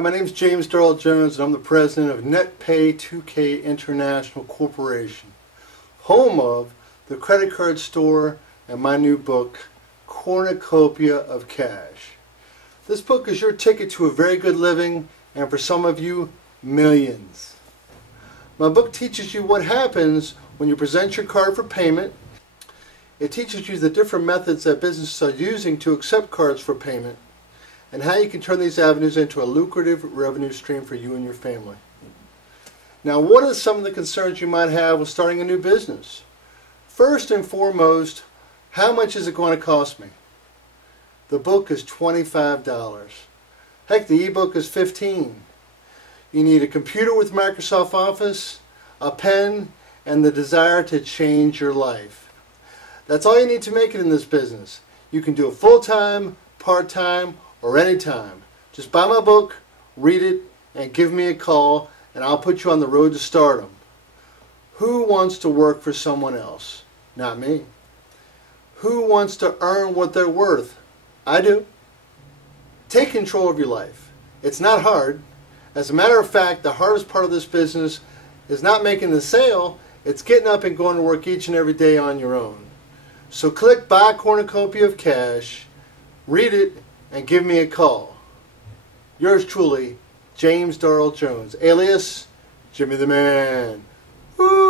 Hi, my name is James Darrell Jones, and I'm the president of NetPay 2K International Corporation, home of the credit card store and my new book, Cornucopia of Cash. This book is your ticket to a very good living, and for some of you, millions. My book teaches you what happens when you present your card for payment. It teaches you the different methods that businesses are using to accept cards for payment, and how you can turn these avenues into a lucrative revenue stream for you and your family. Now, what are some of the concerns you might have with starting a new business? First and foremost, how much is it going to cost me? The book is $25. Heck, the ebook is $15. You need a computer with Microsoft Office, a pen, and the desire to change your life. That's all you need to make it in this business. You can do it full-time, part-time, or anytime. Just buy my book, read it, and give me a call, and I'll put you on the road to stardom. Who wants to work for someone else? Not me. Who wants to earn what they're worth? I do. Take control of your life. It's not hard. As a matter of fact, the hardest part of this business is not making the sale, it's getting up and going to work each and every day on your own. So click Buy Cornucopia of Cash, read it, and give me a call. Yours truly, James Darrell Jones, alias Jimmy the Man. Woo!